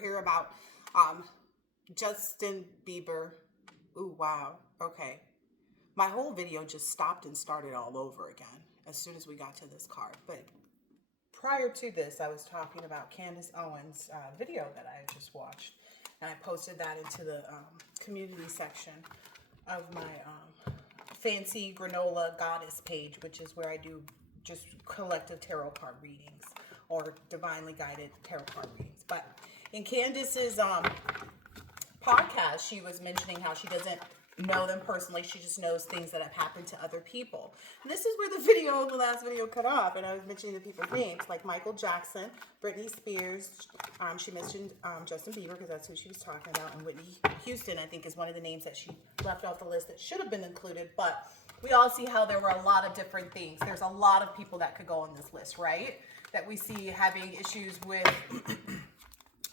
hear about um, Justin Bieber. Ooh, wow. Okay. My whole video just stopped and started all over again as soon as we got to this card. But prior to this, I was talking about Candace Owens' video that I had just watched. And I posted that into the community section of my fancy granola goddess page, which is where I do just collective tarot card readings or divinely guided tarot card readings. But in Candace's podcast, she was mentioning how she doesn't know them personally. She just knows things that have happened to other people. And this is where the last video cut off. And I was mentioning the people's names like Michael Jackson, Britney Spears. She mentioned Justin Bieber because that's who she was talking about. And Whitney Houston, I think, is one of the names that she left off the list that should have been included. But we all see how there were a lot of different things. There's a lot of people that could go on this list, right? That we see having issues with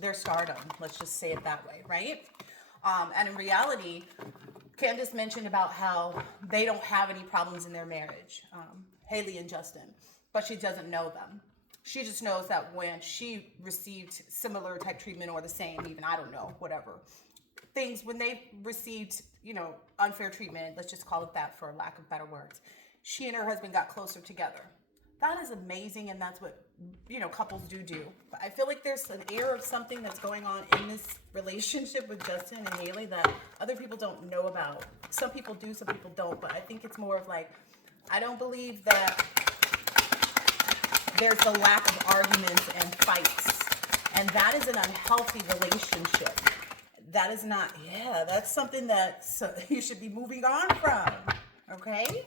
their stardom. Let's just say it that way, right? And in reality, Candace mentioned about how they don't have any problems in their marriage, Haley and Justin, but she doesn't know them. She just knows that when she received similar type treatment or the same, even, I don't know, whatever, things, when they received, unfair treatment, let's just call it that for lack of better words, she and her husband got closer together. That is amazing, and that's what, couples do. But I feel like there's an air of something that's going on in this relationship with Justin and Haley that other people don't know about. Some people do, some people don't, but I think it's more of like, I don't believe that there's a lack of arguments and fights, and that is an unhealthy relationship. That is not, that's something that you should be moving on from, okay?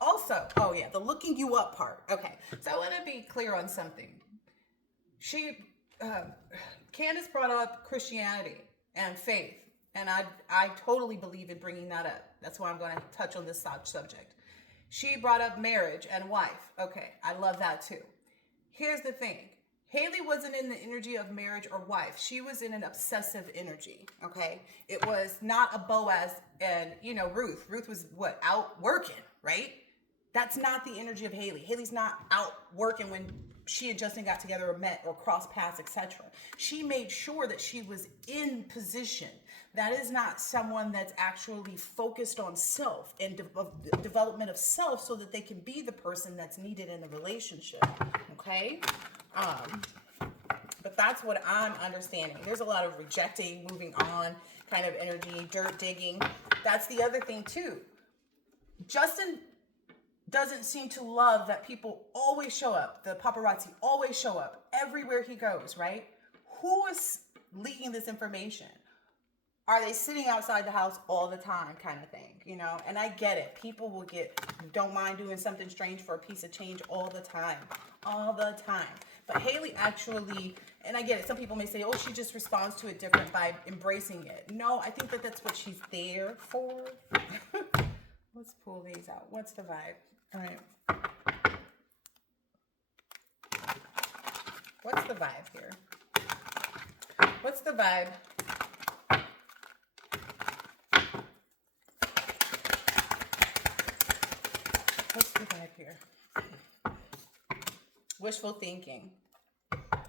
Also, the looking you up part. Okay, so I want to be clear on something. Candace brought up Christianity and faith, and I totally believe in bringing that up. That's why I'm going to touch on this subject. She brought up marriage and wife. Okay, I love that too. Here's the thing. Haley wasn't in the energy of marriage or wife. She was in an obsessive energy, okay? It was not a Boaz and, Ruth. Ruth was out working, right? That's not the energy of Haley. Haley's not out working when she and Justin got together or met or crossed paths, etc. She made sure that she was in position. That is not someone that's actually focused on self and development of self so that they can be the person that's needed in the relationship, okay? But that's what I'm understanding. There's a lot of rejecting, moving on kind of energy, dirt digging. That's the other thing too. Justin doesn't seem to love that people always show up. The paparazzi always show up everywhere he goes, right? Who is leaking this information? Are they sitting outside the house all the time kind of thing, And I get it. People don't mind doing something strange for a piece of change all the time. But Haley actually, and I get it, some people may say, she just responds to it different by embracing it. No, I think that's what she's there for. Let's pull these out. What's the vibe? All right. What's the vibe here? What's the vibe? What's the vibe here? Wishful thinking.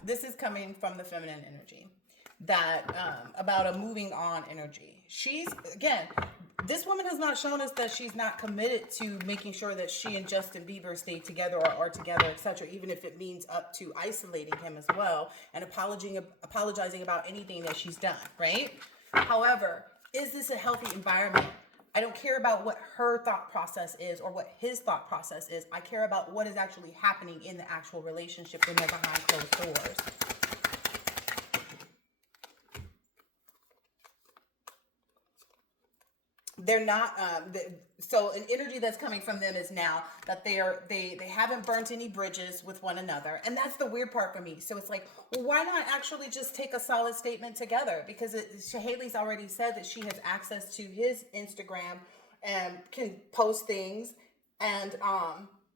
This is coming from the feminine energy. That about a moving on energy. This woman has not shown us that she's not committed to making sure that she and Justin Bieber stay together or are together, etc., even if it means up to isolating him as well and apologizing about anything that she's done, right? However, is this a healthy environment? I don't care about what her thought process is or what his thought process is. I care about what is actually happening in the actual relationship when they're behind closed doors. They're not, so an energy that's coming from them is now that they haven't burnt any bridges with one another. And that's the weird part for me. So it's like, well, why not actually just take a solid statement together? Because Haley's already said that she has access to his Instagram and can post things. And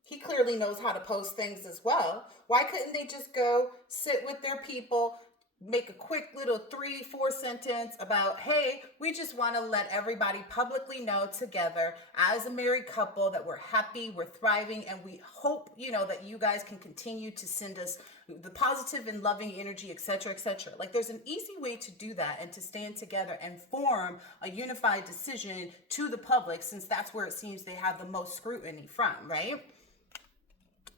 he clearly knows how to post things as well. Why couldn't they just go sit with their people, make a quick little 3-4 sentence about, hey, we just want to let everybody publicly know together as a married couple that we're happy, we're thriving, and we hope, that you guys can continue to send us the positive and loving energy, etc., etc. Like there's an easy way to do that and to stand together and form a unified decision to the public, since that's where it seems they have the most scrutiny from, right?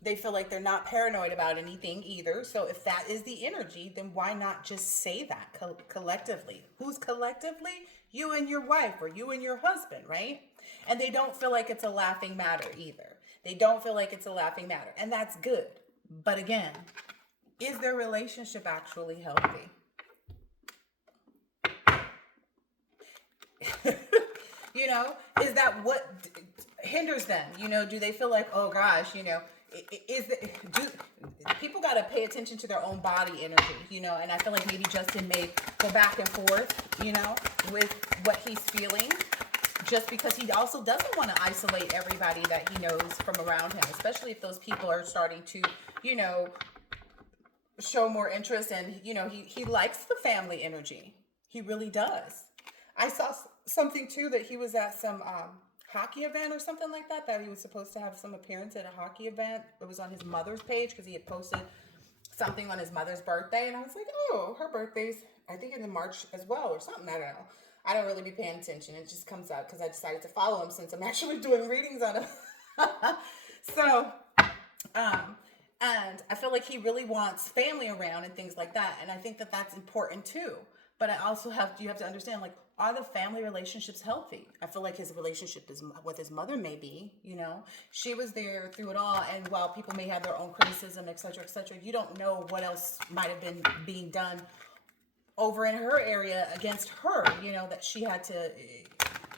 They feel like they're not paranoid about anything either. So if that is the energy, then why not just say that collectively? Who's collectively? You and your wife, or you and your husband, right? And they don't feel like it's a laughing matter either. They don't feel like it's a laughing matter. And that's good. But again, is their relationship actually healthy? You know, is that what hinders them? You know, do they feel like, oh gosh, you know, do people got to pay attention to their own body energy, you know? And I feel like maybe Justin may go back and forth, you know, with what he's feeling, just because he also doesn't want to isolate everybody that he knows from around him, especially if those people are starting to, you know, show more interest. And, you know, he likes the family energy. He really does. I saw something too that he was at some hockey event or something like that, that he was supposed to have some appearance at a hockey event. It was on his mother's page because he had posted something on his mother's birthday. And I was like, oh, her birthday's, I think, in March as well or something. I don't know. I don't really be paying attention. It just comes out because I decided to follow him since I'm actually doing readings on him. So, and I feel like he really wants family around and things like that. And I think that that's important too. But I also you have to understand, like, are the family relationships healthy? I feel like his relationship with his mother may be, you know, she was there through it all. And while people may have their own criticism, et cetera, you don't know what else might have been being done over in her area against her, you know, that she had to,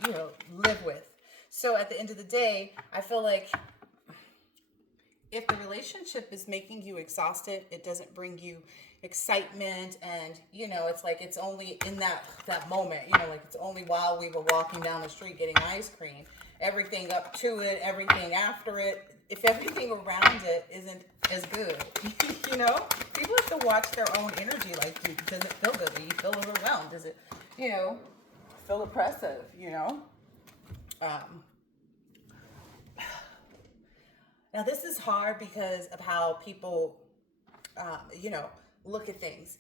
you know, live with. So at the end of the day, I feel like if the relationship is making you exhausted, it doesn't bring you excitement, and, you know, it's like it's only in that moment, you know, like it's only while we were walking down the street getting ice cream. Everything up to it, everything after it, if everything around it isn't as good, you know, people have to watch their own energy. Like, does it feel good? Do you feel overwhelmed? Does it, you know, feel oppressive, you know? Now, this is hard because of how people, you know, look at things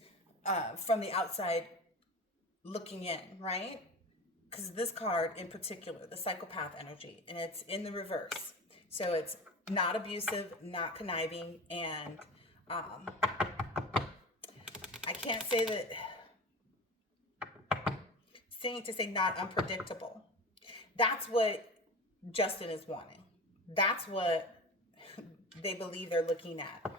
from the outside looking in, right? Because this card in particular, the psychopath energy, and it's in the reverse. So it's not abusive, not conniving, and I can't say that, saying to say not unpredictable. That's what Justin is wanting. That's what they believe they're looking at.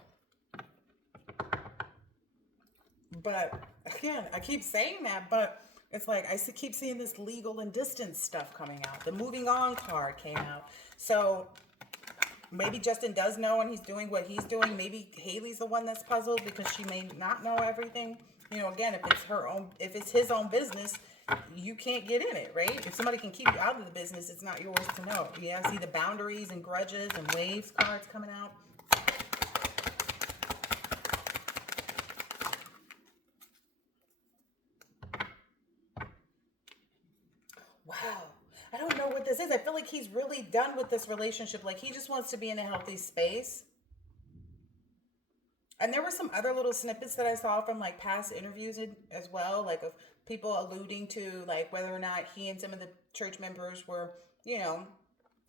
But again, I keep saying that, but it's like I keep seeing this legal and distance stuff coming out. The moving on card came out. So maybe Justin does know and he's doing what he's doing. Maybe Haley's the one that's puzzled because she may not know everything. You know, again, if it's his own business, you can't get in it, right? If somebody can keep you out of the business, it's not yours to know. Yeah, I see the boundaries and grudges and waves cards coming out. Wow. I don't know what this is. I feel like he's really done with this relationship. Like, he just wants to be in a healthy space. And there were some other little snippets that I saw from, like, past interviews as well, like, of people alluding to, like, whether or not he and some of the church members were, you know,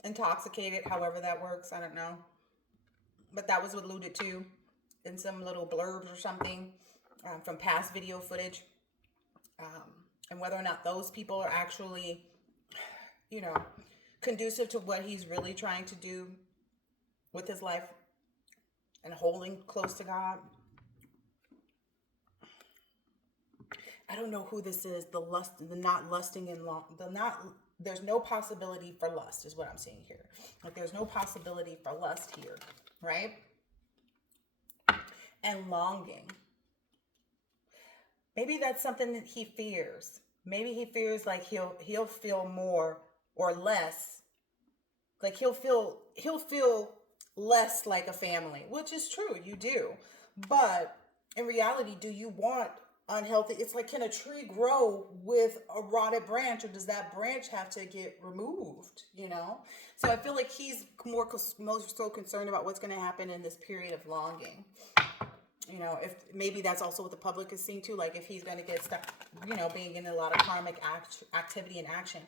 intoxicated, however that works. I don't know. But that was alluded to in some little blurbs or something from past video footage. And whether or not those people are actually, you know, conducive to what he's really trying to do with his life and holding close to God. I don't know who this is. The not lusting in long, there's no possibility for lust is what I'm seeing here. Like, there's no possibility for lust here, right? And longing. Maybe that's something that he fears. Maybe he fears like he'll feel more or less. Like he'll feel less like a family, which is true, you do. But in reality, do you want unhealthy? It's like, can a tree grow with a rotted branch, or does that branch have to get removed, you know? So I feel like he's most so concerned about what's going to happen in this period of longing. You know, if maybe that's also what the public is seeing too, like if he's going to get stuck, you know, being in a lot of karmic activity and action.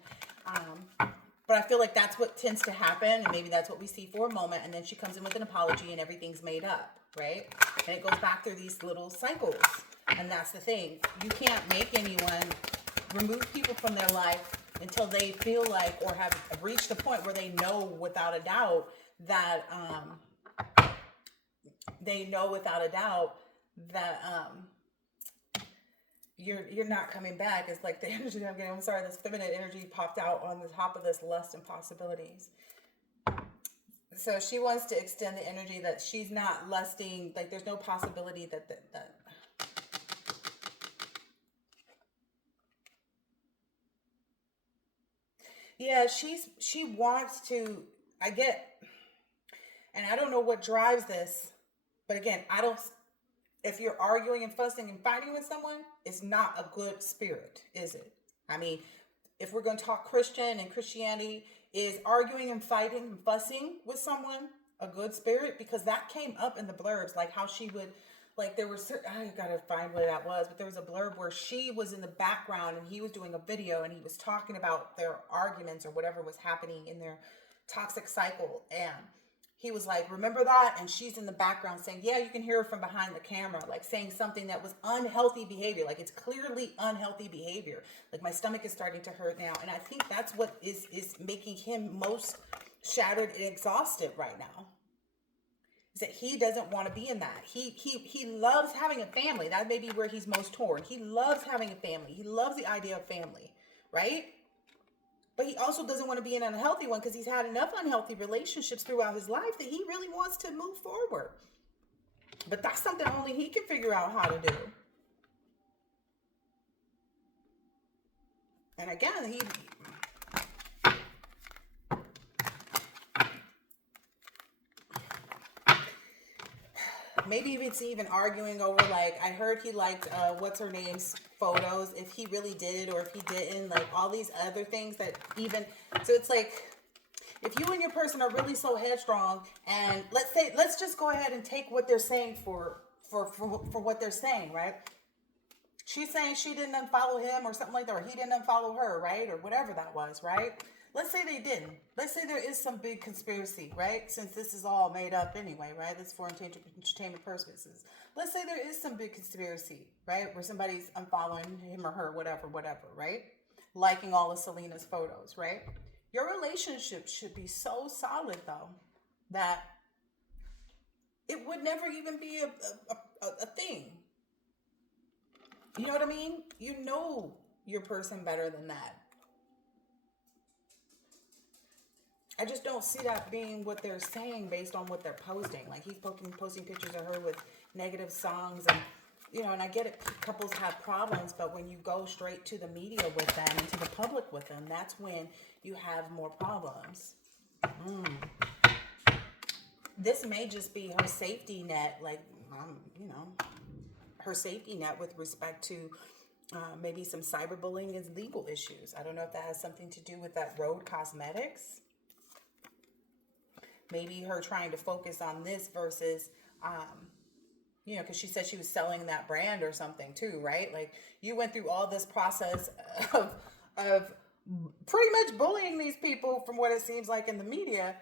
But I feel like that's what tends to happen, and maybe that's what we see for a moment, and then she comes in with an apology and everything's made up, right? And it goes back through these little cycles. And that's the thing. You can't make anyone remove people from their life until they feel like, or have reached a point where they know without a doubt that you're not coming back. It's like the energy I'm getting. I'm sorry, this feminine energy popped out on the top of this lust and possibilities. So she wants to extend the energy that she's not lusting. Like there's no possibility that yeah, she wants to. I get, and I don't know what drives this, but again, I don't. If you're arguing and fussing and fighting with someone, it's not a good spirit, is it? I mean, if we're going to talk Christian and Christianity, is arguing and fighting and fussing with someone a good spirit? Because that came up in the blurbs, like how she would, like there was, I gotta find what that was, but there was a blurb where she was in the background and he was doing a video and he was talking about their arguments or whatever was happening in their toxic cycle. And he was like, remember that? And she's in the background saying, yeah, you can hear her from behind the camera, like saying something that was unhealthy behavior. Like it's clearly unhealthy behavior. Like my stomach is starting to hurt now. And I think that's what is making him most shattered and exhausted right now. Is that he doesn't want to be in that. He loves having a family. That may be where he's most torn. He loves having a family. He loves the idea of family, right? But he also doesn't want to be in an unhealthy one because he's had enough unhealthy relationships throughout his life that he really wants to move forward. But that's something only he can figure out how to do. And again, maybe it's even arguing over, like, I heard he liked what's her name's photos, if he really did or if he didn't, like all these other things that even, so it's like, if you and your person are really so headstrong, and let's just go ahead and take what they're saying for what they're saying, right? She's saying she didn't unfollow him or something like that, or he didn't unfollow her, right? Or whatever that was, right? Let's say they didn't. Let's say there is some big conspiracy, right? Since this is all made up anyway, right? This is for entertainment purposes. Let's say there is some big conspiracy, right? Where somebody's unfollowing him or her, whatever, right? Liking all of Selena's photos, right? Your relationship should be so solid, though, that it would never even be a thing. You know what I mean? You know your person better than that. I just don't see that being what they're saying based on what they're posting. Like he's posting pictures of her with negative songs, and you know, and I get it, couples have problems, but when you go straight to the media with them and to the public with them, that's when you have more problems. This may just be her safety net, like, you know, her safety net with respect to maybe some cyberbullying and legal issues. I don't know if that has something to do with that Road Cosmetics. Maybe her trying to focus on this versus, you know, because she said she was selling that brand or something too, right? Like you went through all this process of pretty much bullying these people from what it seems like in the media,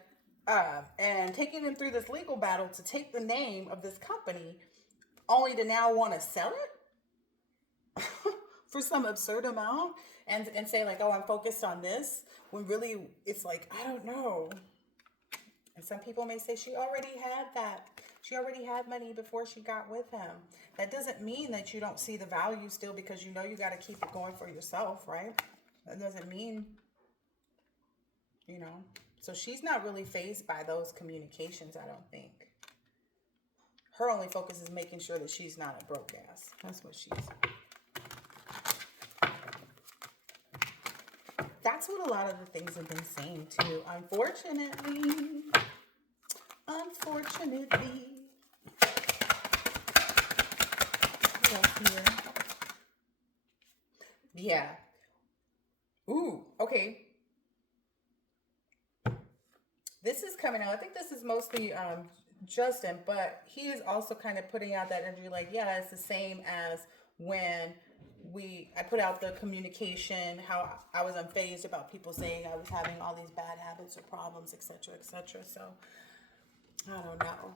and taking them through this legal battle to take the name of this company only to now want to sell it for some absurd amount and say like, oh, I'm focused on this, when really it's like, I don't know. And some people may say she already had that. She already had money before she got with him. That doesn't mean that you don't see the value still, because you know you got to keep it going for yourself, right? That doesn't mean, you know. So she's not really fazed by those communications, I don't think. Her only focus is making sure that she's not a broke ass. That's what she's. That's what a lot of the things have been saying too. Unfortunately. Yeah. Ooh, okay. This is coming out. I think this is mostly Justin, but he is also kind of putting out that energy like, yeah, it's the same as when I put out the communication, how I was unfazed about people saying I was having all these bad habits or problems, etc., etc. So I don't know.